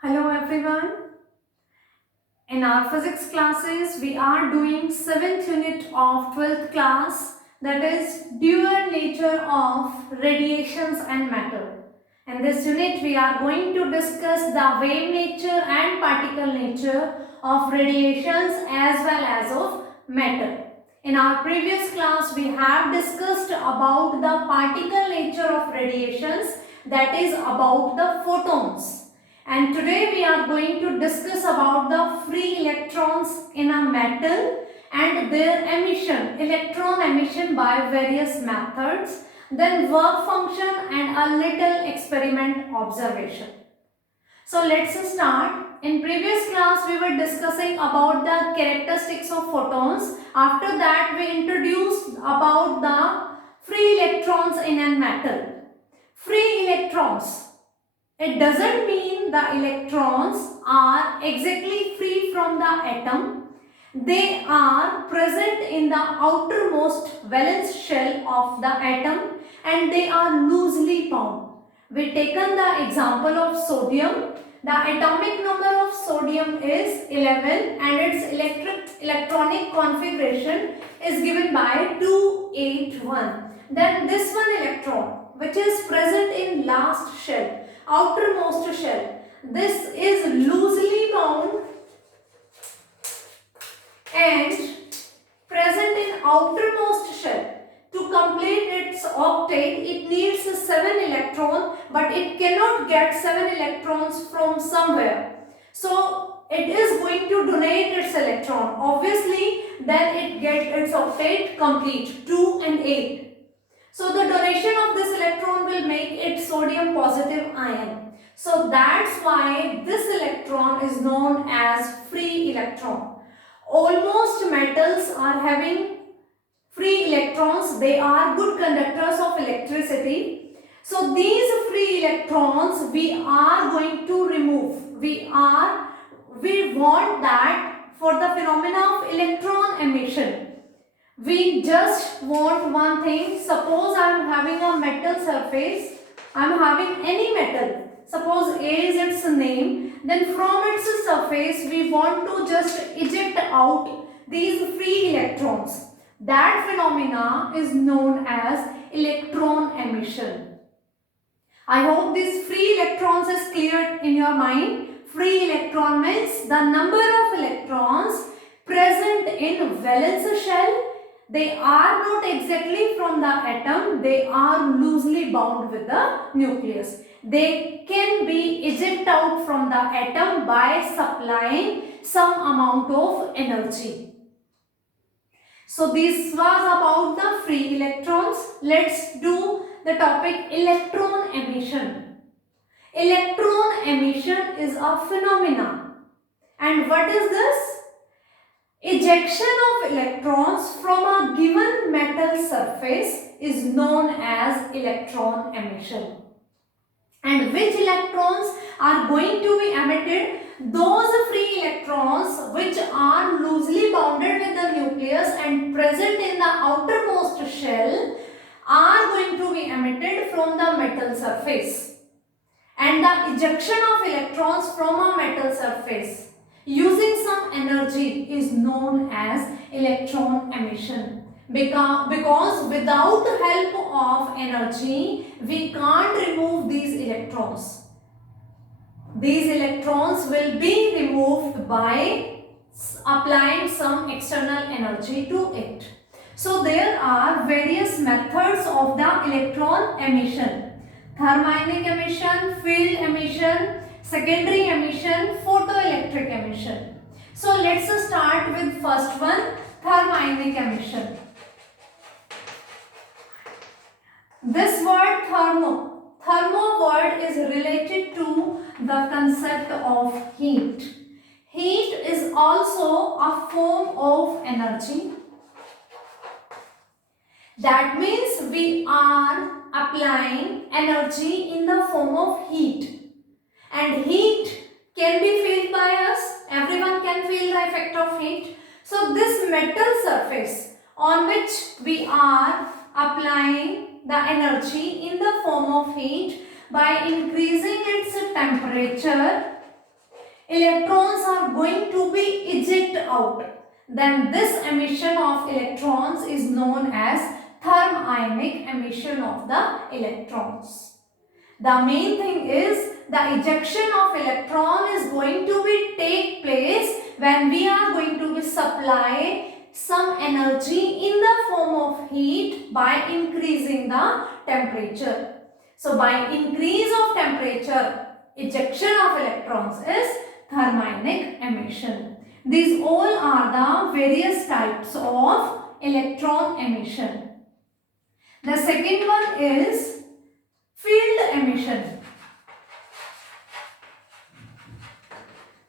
Hello everyone. In our physics classes, we are doing 7th unit of 12th class, that is dual nature of radiations and matter. In this unit, we are going to discuss the wave nature and particle nature of radiations as well as of matter. In our previous class, we have discussed about the particle nature of radiations, that is about the photons. And today we are going to discuss about the free electrons in a metal and their emission, electron emission by various methods, then work function and a little experiment observation. So let's start. In previous class we were discussing about the characteristics of photons. After that we introduced about the free electrons in a metal. Free electrons. It doesn't mean the electrons are exactly free from the atom. They are present in the outermost valence shell of the atom and they are loosely bound. We taken the example of sodium. The atomic number of sodium is 11 and its electronic configuration is given by 281. Then this one electron which is present in last shell, outermost shell, this is loosely bound and present in outermost shell. To complete its octet, it needs 7 electrons, but it cannot get 7 electrons from somewhere. So it is going to donate its electron. Obviously, then it gets its octet complete, 2 and 8. So the donation of this electron will make it sodium positive ion. So that's why this electron is known as free electron. Almost metals are having free electrons. They are good conductors of electricity. So these free electrons we are going to remove. We want that for the phenomena of electron emission. We just want one thing. Suppose I am having a metal surface. I am having any metal. Suppose A is its name. Then from its surface we want to just eject out these free electrons. That phenomena is known as electron emission. I hope this free electrons is clear in your mind. Free electron means the number of electrons present in valence shell. They are not exactly from the atom, they are loosely bound with the nucleus. They can be ejected out from the atom by supplying some amount of energy. So this was about the free electrons. Let's do the topic electron emission. Electron emission is a phenomena. And what is this? Ejection of electrons from a given metal surface is known as electron emission. And which electrons are going to be emitted? Those free electrons which are loosely bounded with the nucleus and present in the outermost shell are going to be emitted from the metal surface. And the ejection of electrons from a metal surface using some energy is known as electron emission. Because without help of energy, we can't remove these electrons. These electrons will be removed by applying some external energy to it. So there are various methods of the electron emission. Thermionic emission, field emission, secondary emission, photoelectric emission. So let's start with first one, thermionic emission. This word thermo word is related to the concept of heat. Heat is also a form of energy. That means we are applying energy in the form of heat. And heat can be felt by us. Everyone can feel the effect of heat. So this metal surface on which we are applying the energy in the form of heat by increasing its temperature electrons are going to be ejected out, then this emission of electrons is known as thermionic emission of the electrons. The main thing is the ejection of electron is going to be take place when we are going to be supply some energy in the form of heat by increasing the temperature. So by increase of temperature, ejection of electrons is thermionic emission. These all are the various types of electron emission. The second one is field emission.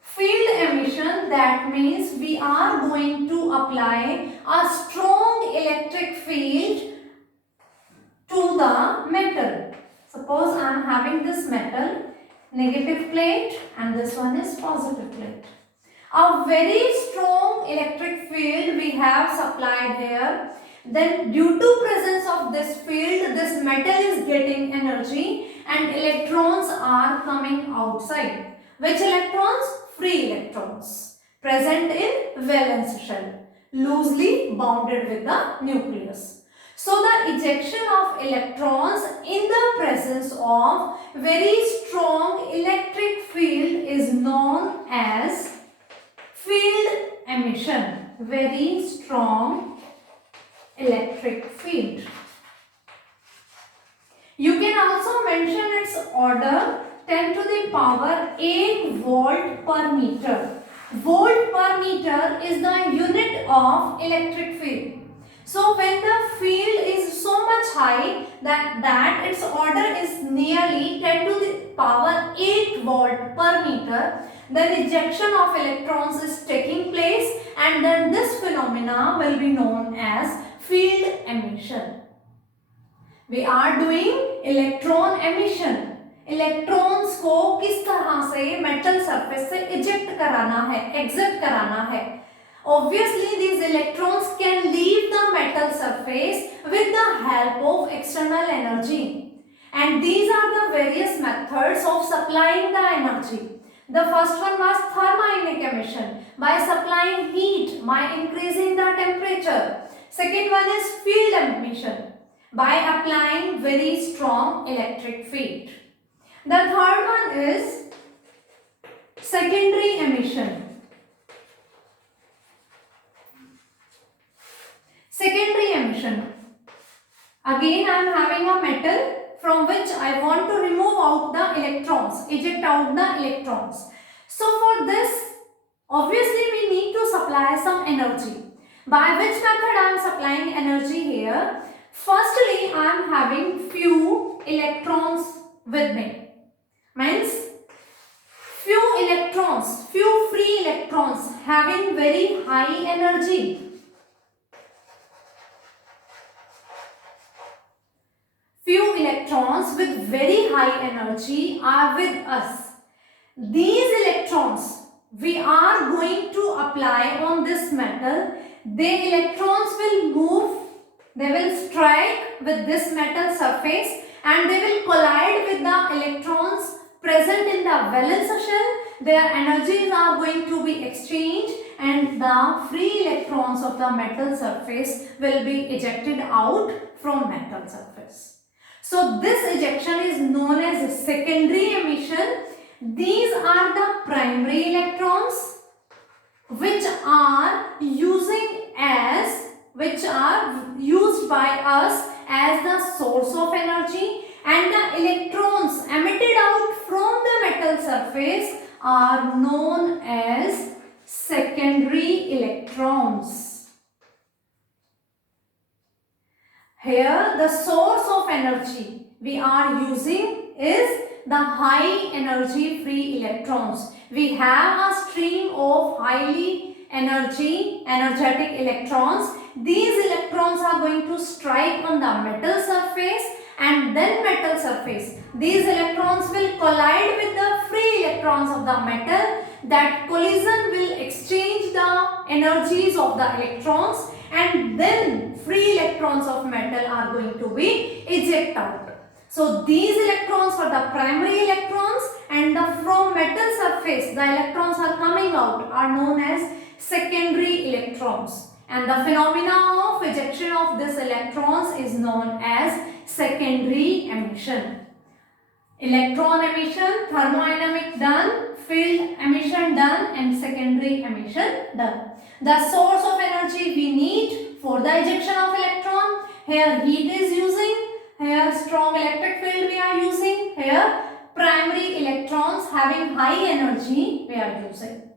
Field emission, that means we are going to apply a strong electric field to the metal. Suppose I am having this metal, negative plate, and this one is positive plate. A very strong electric field we have supplied here. Then due to presence of this field, this metal is getting energy and electrons are coming outside. Which electrons? Free electrons present in valence shell, loosely bounded with the nucleus. So the ejection of electrons in the presence of very strong electric field is known as field emission. Very strong electric field. You can also mention its order 10 to the power 8 volt per meter. Volt per meter is the unit of electric field. So when the field is so much high that its order is nearly 10 to the power 8 volt per meter, then ejection of electrons is taking place, and then this phenomena will be known as field emission. We are doing electron emission. Electrons को किस तरह से metal surface से eject कराना है, exit कराना है. Obviously, these electrons can leave the metal surface with the help of external energy, and these are the various methods of supplying the energy. The first one was thermionic emission, by supplying heat, by increasing the temperature. Second one is field emission, by applying very strong electric field. The third one is secondary emission. Secondary emission. Again, I am having a metal from which I want to remove out the electrons, eject out the electrons. So for this, obviously we need to supply some energy. By which method I am supplying energy here? Firstly, I am having few electrons with me. Means few electrons, few free electrons having very high energy. Few electrons with very high energy are with us. These electrons we are going to apply on this metal. The electrons will move, they will strike with this metal surface, and they will collide with the electrons present in the valence shell. Their energies are going to be exchanged, and the free electrons of the metal surface will be ejected out from metal surface. So this ejection is known as secondary emission. These are the primary electrons which are used by us as the source of energy, and the electrons emitted out from the metal surface are known as secondary electrons. Here the source of energy we are using is the high energy free electrons. We have a stream of highly energetic electrons. These electrons are going to strike on the metal surface, and then metal surface. These electrons will collide with the free electrons of the metal. That collision will exchange the energies of the electrons, and then free electrons of metal are going to be ejected out. So these electrons are the primary electrons, and the from metal surface the electrons are coming out are known as secondary electrons, and the phenomena of ejection of these electrons is known as secondary emission. Electron emission, thermodynamic done, field emission done, and secondary emission done. The source of energy we need for the ejection of electron, here heat is using, here strong electric field we are using, here primary electrons having high energy we are using.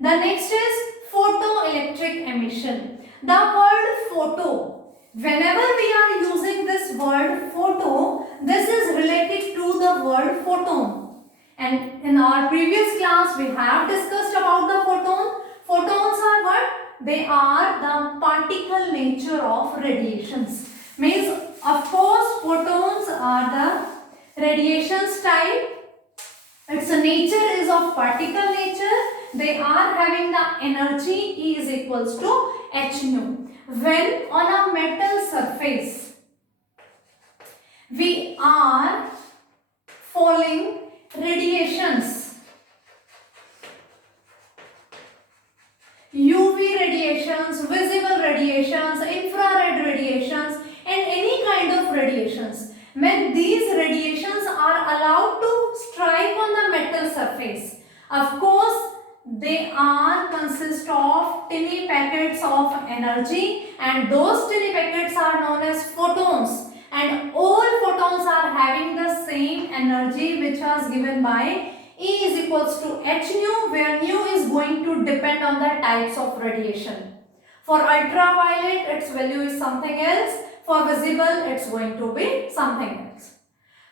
The next is photoelectric emission. The word photo, whenever we are using this word photo, this is related to the word photon. And in our previous class we have discussed about the photon. Photons are what? They are the particle nature of radiations. Means of course photons are the radiations type. Its nature is of particle nature. They are having the energy E is equals to h nu. When on a metal surface we are falling radiations, UV radiations, visible radiations, infrared radiations, and any kind of radiations, when these radiations are allowed to strike on the metal surface, of course they are consist of tiny packets of energy, and those tiny packets are known as photons, and all photons are having the same energy which was given by E is equals to h nu, where nu is going to depend on the types of radiation. For ultraviolet its value is something else, for visible it's going to be something else.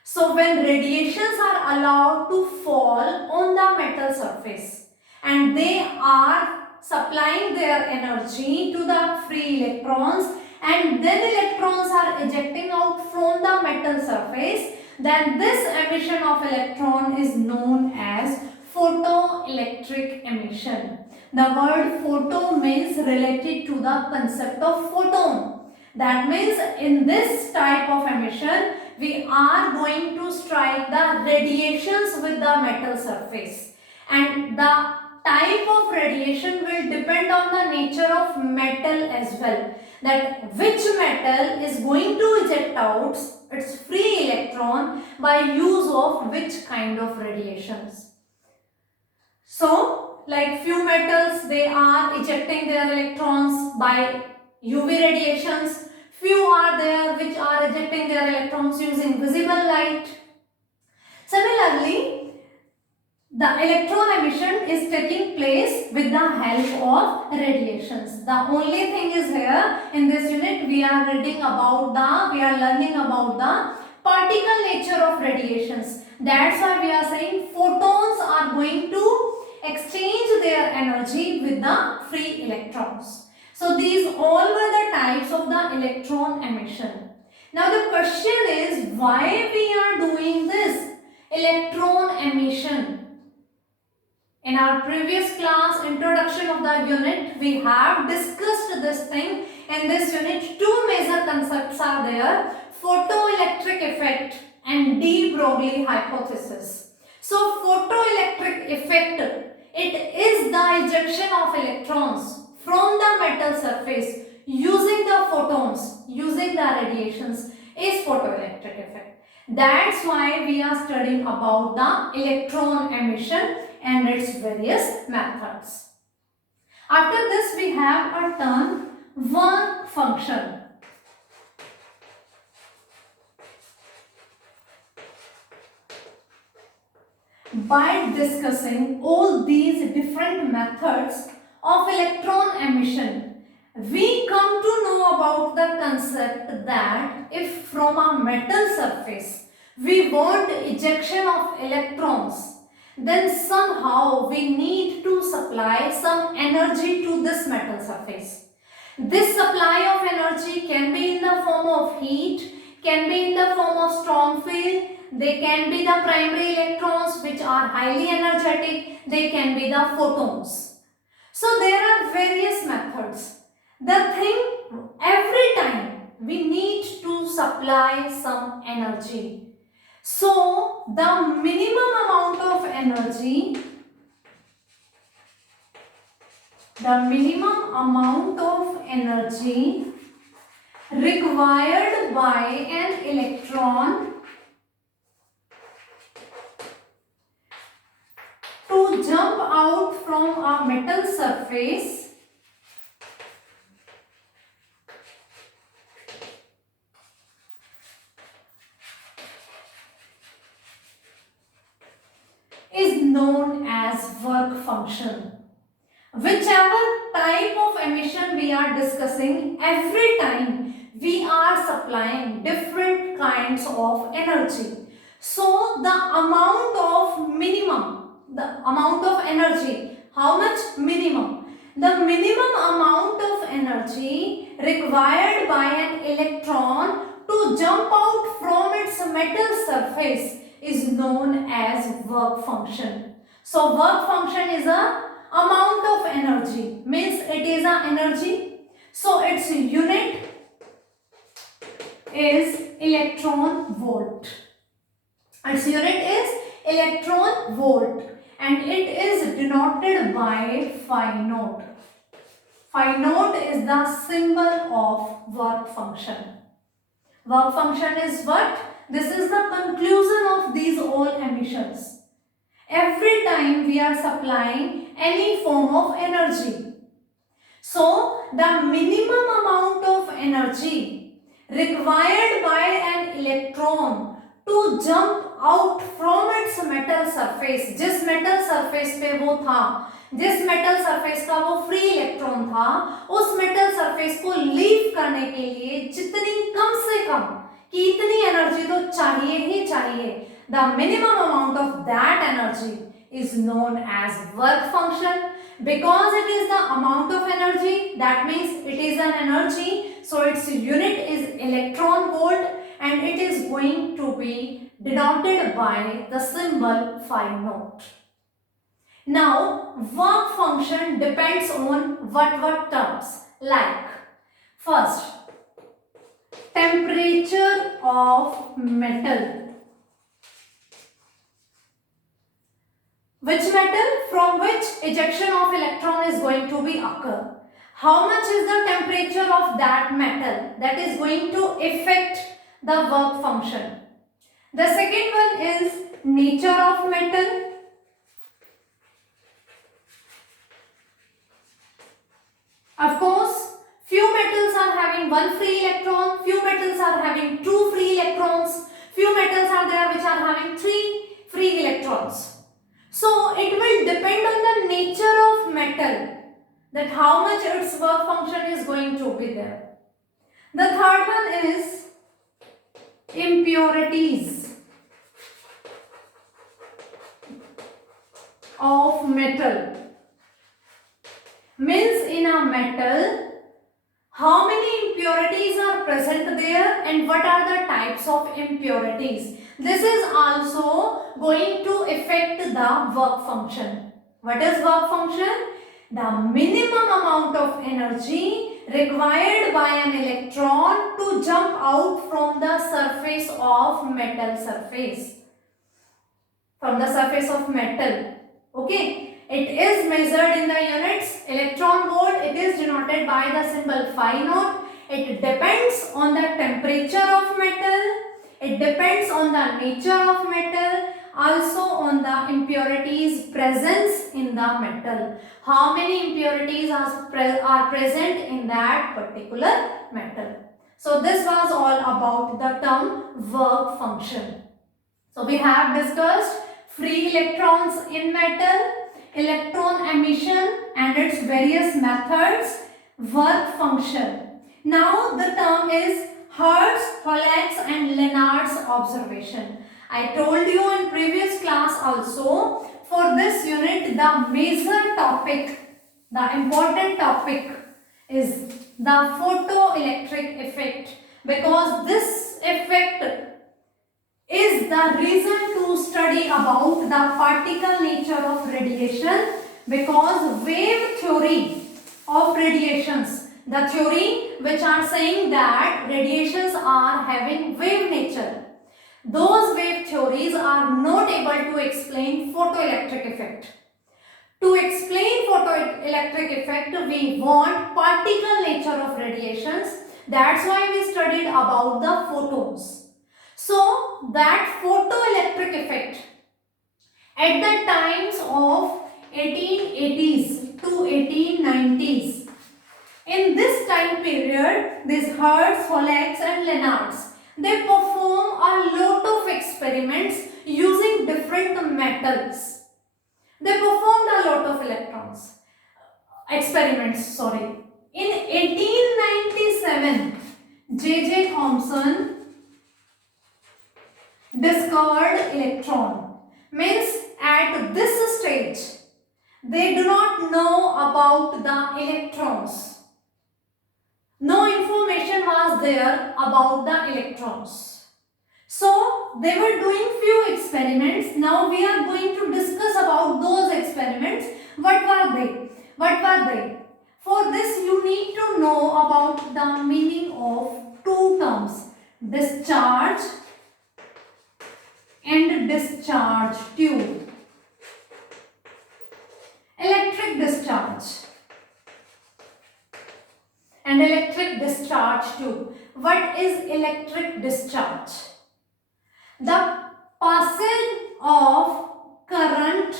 So when radiations are allowed to fall on the metal surface and they are supplying their energy to the free electrons, and then electrons are ejecting out from the metal surface, then this emission of electron is known as photoelectric emission. The word photo means related to the concept of photon. That means in this type of emission we are going to strike the radiations with the metal surface, and the type of radiation will depend on the nature of metal as well, that which metal is going to eject out its free electron by use of which kind of radiations. So like few metals they are ejecting their electrons by UV radiations, few are there which are ejecting their electrons using visible light. Similarly, the electron emission is taking place with the help of radiations. The only thing is here in this unit we are learning about the particle nature of radiations. That's why we are saying photons are going to exchange their energy with the free electrons. So these all were the types of the electron emission. Now the question is, why we are doing this electron emission? In our previous class, introduction of the unit, we have discussed this thing. In this unit, two major concepts are there: photoelectric effect and de Broglie hypothesis. So photoelectric effect, it is the ejection of electrons from the metal surface using the photons, using the radiations, is photoelectric effect. That's why we are studying about the electron emission and its various methods. After this we have a term work function. By discussing all these different methods of electron emission, we come to know about the concept that if from a metal surface we want ejection of electrons, then somehow we need to supply some energy to this metal surface. This supply of energy can be in the form of heat, can be in the form of strong field, they can be the primary electrons which are highly energetic, they can be the photons. So there are various methods. The thing, every time we need to supply some energy. So the minimum amount of energy, required by an electron to jump out from a metal surface is known as work function. Whichever type of emission we are discussing, every time we are supplying different kinds of energy. So the amount of energy, how much? Minimum. The minimum amount of energy required by an electron to jump out from its metal surface is known as work function. So work function is a amount of energy, means it is a energy. So its unit is electron volt. Its unit is electron volt and it is denoted by phi naught. Phi naught is the symbol of work function. Work function is what? This is the conclusion of these all emissions. Every time we are supplying any form of energy. So the minimum amount of energy required by an electron to jump out from its metal surface, जिस metal surface पे वो था, जिस metal surface का वो free electron था, उस metal surface को leave करने के लिए जितनी कम से कम कि इतनी energy तो चाहिए ही चाहिए, the minimum amount of that energy is known as work function. Because it is the amount of energy, that means it is an energy, so its unit is electron volt and it is going to be denoted by the symbol phi naught. Now work function depends on what terms, like first, temperature of metal. Which metal? From which ejection of electron is going to be occur? How much is the temperature of that metal that is going to affect the work function? The second one is nature of metal. Of course, few metals are having one free electron, few metals are having two free electrons, few metals are there which are having three free electrons. So it will depend on the nature of metal that how much its work function is going to be there. The third one is impurities of metal. Means in a metal, how many impurities are present there and what are the types of impurities. This is also going to affect the work function. What is work function? The minimum amount of energy required by an electron to jump out from the surface of metal surface. From the surface of metal. Okay. It is measured in the units electron volt. It is denoted by the symbol phi naught. It depends on the temperature of metal. It depends on the nature of metal, also on the impurities presence in the metal. How many impurities are present in that particular metal. So this was all about the term work function. So we have discussed free electrons in metal, electron emission and its various methods, work function. Now the term is Hertz, Holleck's and Lenard's observation. I told you in previous class also, for this unit the major topic, the important topic is the photoelectric effect, because this effect is the reason to study about the particle nature of radiation, because wave theory of radiations, the theory which are saying that radiations are having wave nature. those wave theories are not able to explain photoelectric effect. To explain photoelectric effect, we want particle nature of radiations. That's why we studied about the photons. So that photoelectric effect at the times of 1880s to 1890s, in this time period, these Hertz, Hollex and Lenards, they perform a lot of experiments using different metals. They performed a lot of experiments. In 1897, J.J. Thomson discovered electron. Means at this stage, they do not know about the electrons. No information was there about the electrons. So they were doing few experiments. Now we are going to discuss about those experiments. What were they? For this you need to know about the meaning of two terms, discharge and discharge tube. Electric discharge and electric discharge tube. What is electric discharge? The passage of current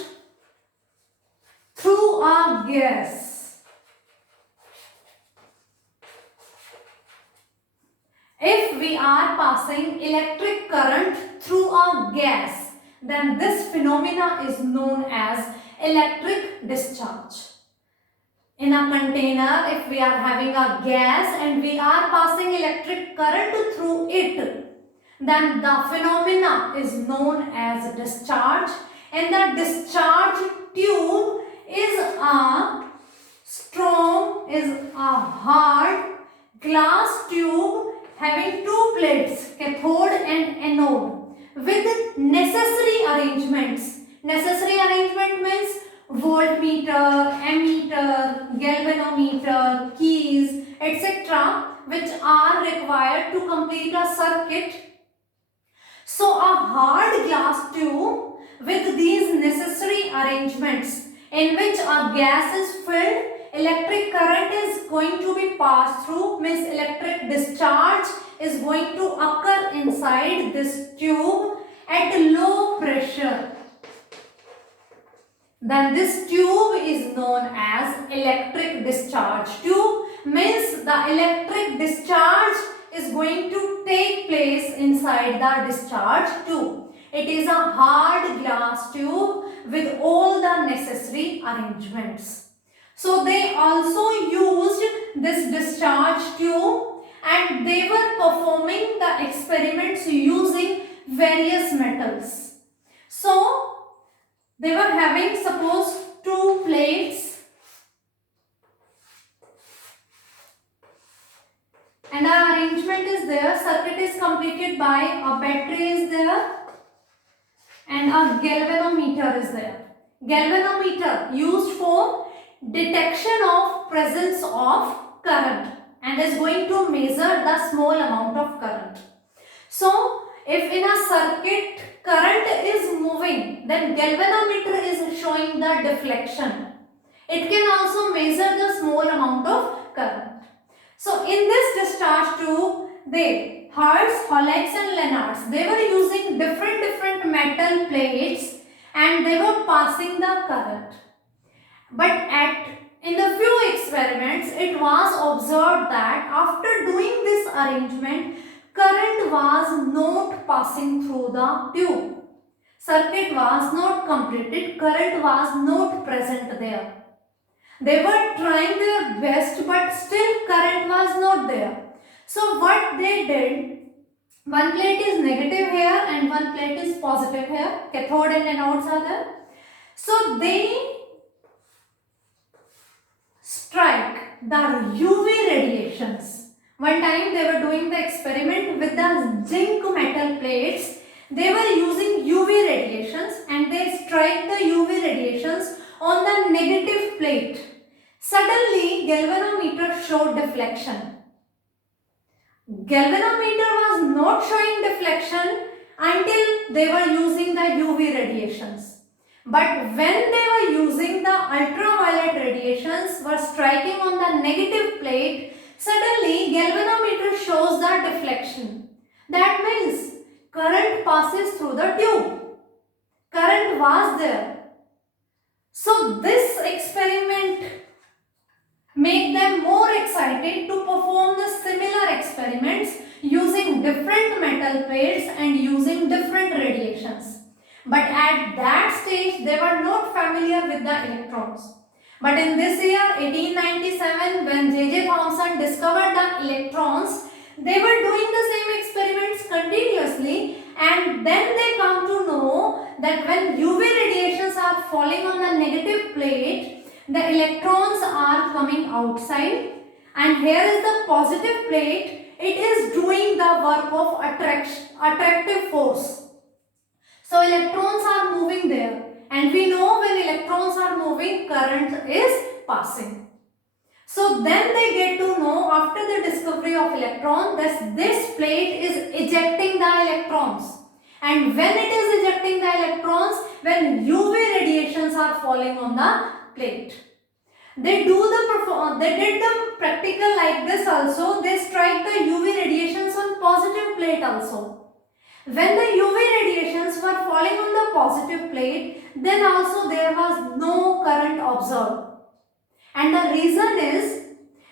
through a gas. If we are passing electric current through a gas, then this phenomena is known as electric discharge. In a container, if we are having a gas and we are passing electric current through it, then the phenomena is known as discharge, and the discharge tube is a hard glass tube having two plates, cathode and anode, with necessary arrangements. Necessary arrangement means voltmeter, ammeter, galvanometer, keys, etc., which are required to complete a circuit. So a hard glass tube with these necessary arrangements in which a gas is filled, electric current is going to be passed through, means electric discharge is going to occur inside this tube at low pressure. Then this tube is known as electric discharge tube, means the electric discharge is going to take place inside the discharge tube. It is a hard glass tube with all the necessary arrangements. So they also used this discharge tube and they were performing the experiments using various metals. So they were having, suppose, two plates and our arrangement is there. Circuit is completed by a battery is there and a galvanometer is there. Galvanometer used for detection of presence of current and is going to measure the small amount of current. So if in a circuit current is moving, then galvanometer is showing the deflection. It can also measure the small amount of current. So in this discharge tube, they, Hertz, Hollex and Lenards, they were using different metal plates and they were passing the current. But in the few experiments, it was observed that after doing this arrangement, current was not passing through the tube. Circuit was not completed, current was not present there. They were trying their best, but still current was not there. So what they did, one plate is negative here and one plate is positive here. Cathode and anodes are there. So they strike the UV radiations. One time they were doing the experiment with the zinc metal plates. They were using UV radiations and they strike the UV radiations on the negative plate. Suddenly galvanometer showed deflection. Galvanometer was not showing deflection, until they were using the UV radiations. But when they were using the ultraviolet radiations were striking on the negative plate, suddenly galvanometer shows the deflection. That means current passes through the tube. Current was there. So this experiment make them more excited to perform the similar experiments using different metal plates and using different radiations. But at that stage, they were not familiar with the electrons. But in this year, 1897, when J.J. Thomson discovered the electrons, they were doing the same experiments continuously, and then they come to know that when UV radiations are falling on the negative plate, the electrons are coming outside, and here is the positive plate. It is doing the work of attractive force. So electrons are moving there, and we know when electrons are moving, current is passing. So then they get to know after the discovery of electron that this plate is ejecting the electrons. And when it is ejecting the electrons, when UV radiations are falling on the plate. They did the practical like this also. They strike the UV radiations on positive plate also. When the UV radiations were falling on the positive plate, then also there was no current observed. And the reason is,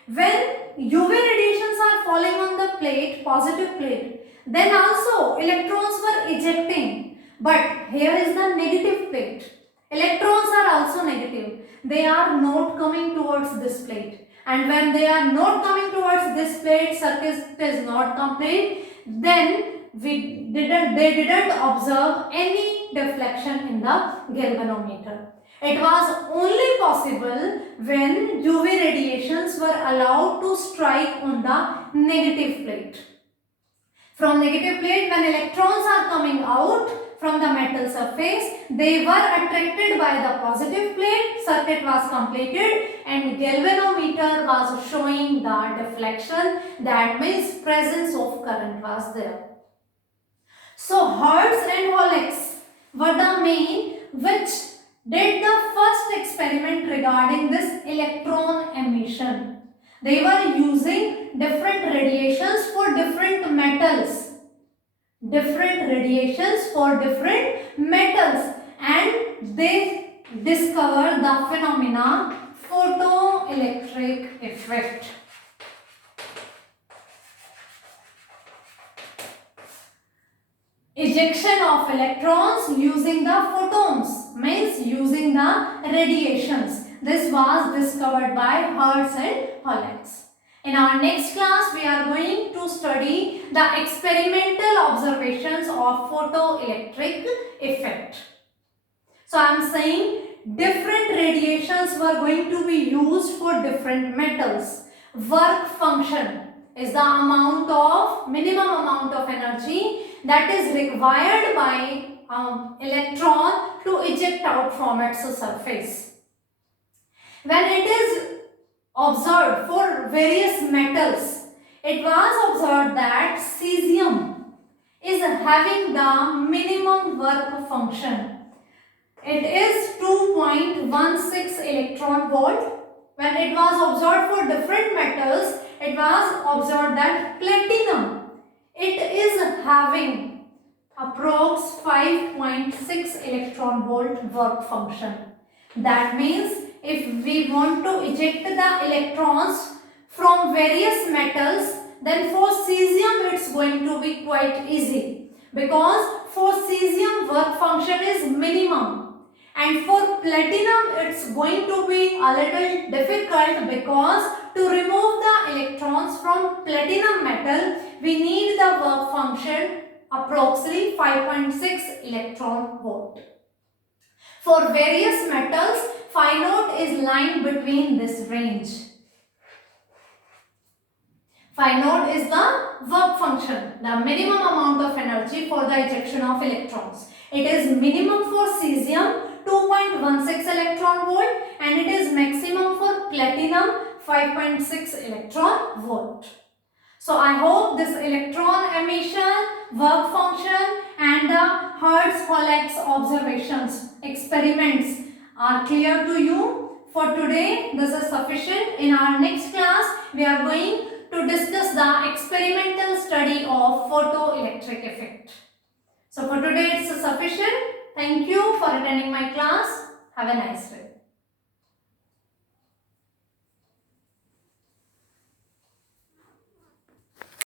when UV radiations are falling on the plate, positive plate, then also electrons were ejecting. But here is the negative plate. Electrons are also negative. They are not coming towards this plate. And when they are not coming towards this plate, circuit is not complete, then they didn't observe any deflection in the galvanometer. It was only possible when UV radiations were allowed to strike on the negative plate. From negative plate, when electrons are coming out from the metal surface, they were attracted by the positive plate, circuit was completed, and galvanometer was showing the deflection. That means presence of current was there. So Hertz and Holix were the main which did the first experiment regarding this electron emission. They were using different radiations for different metals. Different radiations for different metals, and they discovered the phenomena photoelectric effect. Ejection of electrons using the photons, means using the radiations. This was discovered by Hertz and Holix. In our next class, we are going to study the experimental observations of photoelectric effect. So I am saying different radiations were going to be used for different metals. Work function is the minimum amount of energy that is required by electron to eject out from its surface. When it is observed for various metals, it was observed that cesium is having the minimum work function. It is 2.16 electron volt. When it was observed for different metals, it was observed that platinum, it is having approx 5.6 electron volt work function. That means if we want to eject the electrons from various metals, then for cesium it's going to be quite easy, because for cesium work function is minimum, and for platinum it's going to be a little difficult, because to remove the electrons from platinum metal we need the work function approximately 5.6 electron volt. For various metals, phi naught is lying between this range. Phi naught is the work function, the minimum amount of energy for the ejection of electrons. It is minimum for cesium 2.16 electron volt, and it is maximum for platinum 5.6 electron volt. So I hope this electron emission, work function and Hertz-Holleck's observations, experiments are clear to you. For today, this is sufficient. In our next class, we are going to discuss the experimental study of photoelectric effect. So for today, it's sufficient. Thank you for attending my class. Have a nice day.